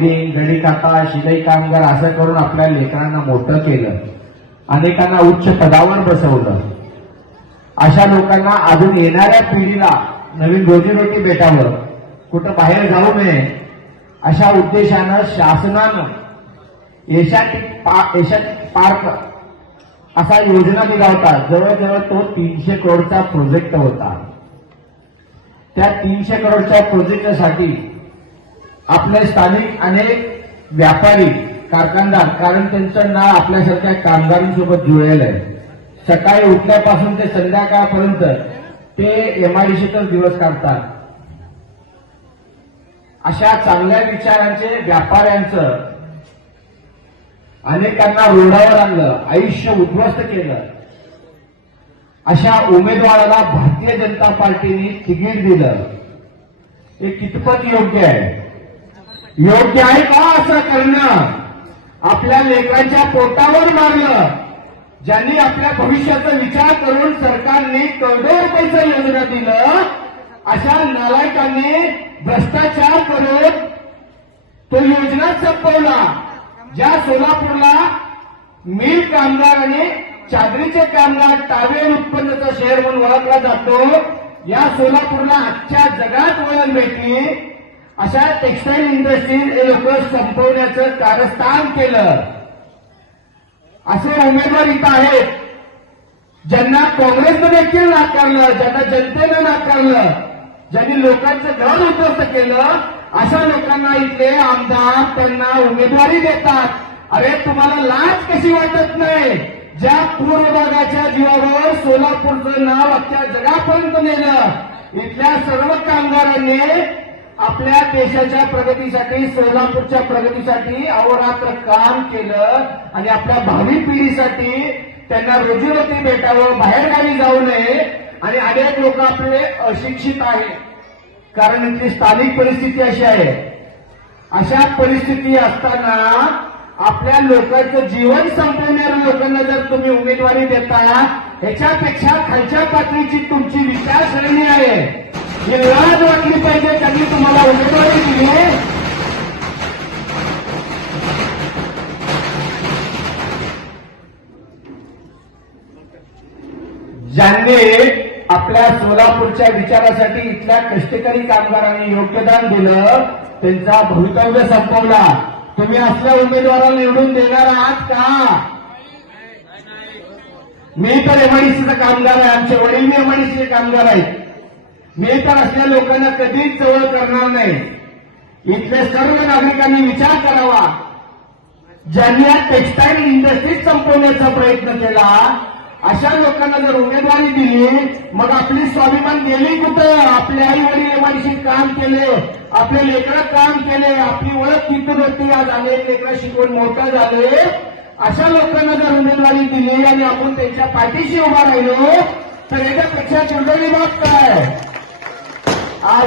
Welding, गणिकाता, शिलाई कामगार असं करून आपल्या लेकरांना मोठं केलं, अनेकांना उच्च पदावर बसवलं. अशा लोकांना अजून येणाऱ्या पिढीला नवीन रोजीरोटी भेटावं, कुठं बाहेर जाऊ नये, अशा उद्देशानं शासनानं एशियाटिक पार्क असा योजना दिला होता. जवळजवळ तो 300 करोडचा प्रोजेक्ट होता. त्या 300 करोडच्या प्रोजेक्टसाठी आपले स्थानिक अनेक व्यापारी, कारखानदार, कारण त्यांचं नाव आपल्यासारख्या कामगारांसोबत जुळलेलं आहे. सकाळी उठल्यापासून ते संध्याकाळपर्यंत ते एमआयडीसीतच दिवस काढतात. अशा चांगल्या विचारांचे व्यापाऱ्यांचं अनेकांना रोडावर आणलं, आयुष्य उद्ध्वस्त केलं. अशा उमेदवाराला भारतीय जनता पार्टीने तिकीट दिलं. हे कितपत योग्य आहे? योग्य आहे का असं करणं? आपल्या लेकरांच्या पोटावर मारलं. ज्यांनी आपल्या भविष्याचा विचार करून सरकारने करोडो रुपयाचं योजना दिलं, अशा नालायकांनी भ्रष्टाचार करून तो योजना संपवला. ज्या सोलापूरला मिल कामगार आणि चादरीचे कामगार टावेल उत्पन्नाचं शहर म्हणून ओळखला जातो, या सोलापूरला आजच्या जगात वळण भेटली. अशा टेक्सटाईल इंडस्ट्री हे लोक संपवण्याचं कारस्थान केलं. असे उमेदवार इथं आहेत ज्यांना काँग्रेसनं देखील नाकारलं, ज्यांना जनतेनं नाकारलं, ज्यांनी लोकांचं घर उद्ध्वस्त केलं. अशा लोकांना इथले आमदार त्यांना उमेदवारी देतात. अरे तुम्हाला लाज कशी वाटत नाही? ज्या पूर्व भागाच्या जीवावर सोलापूरचं नाव अख्ख्या जगापर्यंत नेलं, इथल्या सर्व कामगारांनी आपल्या देशाच्या प्रगतीसाठी, सोलापूरच्या प्रगतीसाठी अहोरात्र काम केलं आणि आपल्या भावी पिढीसाठी त्यांना रोजीरोटी भेटावं, बाहेरगावी जाऊ नये. आणि अनेक लोक आपले अशिक्षित आहेत, कारण इथली स्थानिक परिस्थिती अशी आहे. अशा परिस्थिती असताना आपल्या लोकांचं जीवन संपवणाऱ्या लोकांना जर तुम्ही उमेदवारी देता, ह्याच्यापेक्षा खालच्या पातळीची तुमची विचारसरणी आहे. ही लाज वाटली पाहिजे. त्यांनी तुम्हाला उमेदवारी दिली. ज्यांनी आपल्या सोलापूरच्या विचारासाठी इथल्या कष्टकरी कामगारांनी योगदान दिलं, त्यांचा भवितव्य संपवला. तुम्ही असल्या उमेदवाराला निवडून देणार आहात का? मी तर एमआयडीसीचा कामगार आहे. आमचे वडील मी एमआयडीसीचे कामगार आहेत. मी तर असल्या लोकांना कधीच जवळ करणार नाही. इथल्या सर्व नागरिकांनी विचार करावा. ज्यांनी या टेक्सटाईल इंडस्ट्रीज संपवण्याचा प्रयत्न केला, अशा लोकांना जर उमेदवारी दिली, मग आपली स्वाभिमान गेली कुठं? आपले आई वडील एमआयडीसीत काम केले, आपले लेकरं काम केले, आपली ओळख तिथून होती. आज अनेक लेकरं शिकवून मोठं झाले. अशा लोकांना जर उमेदवारी दिली आणि आपण त्यांच्या पाठीशी उभा राहिलो, तर याच्यापेक्षा चिरडोली बाब काय? आज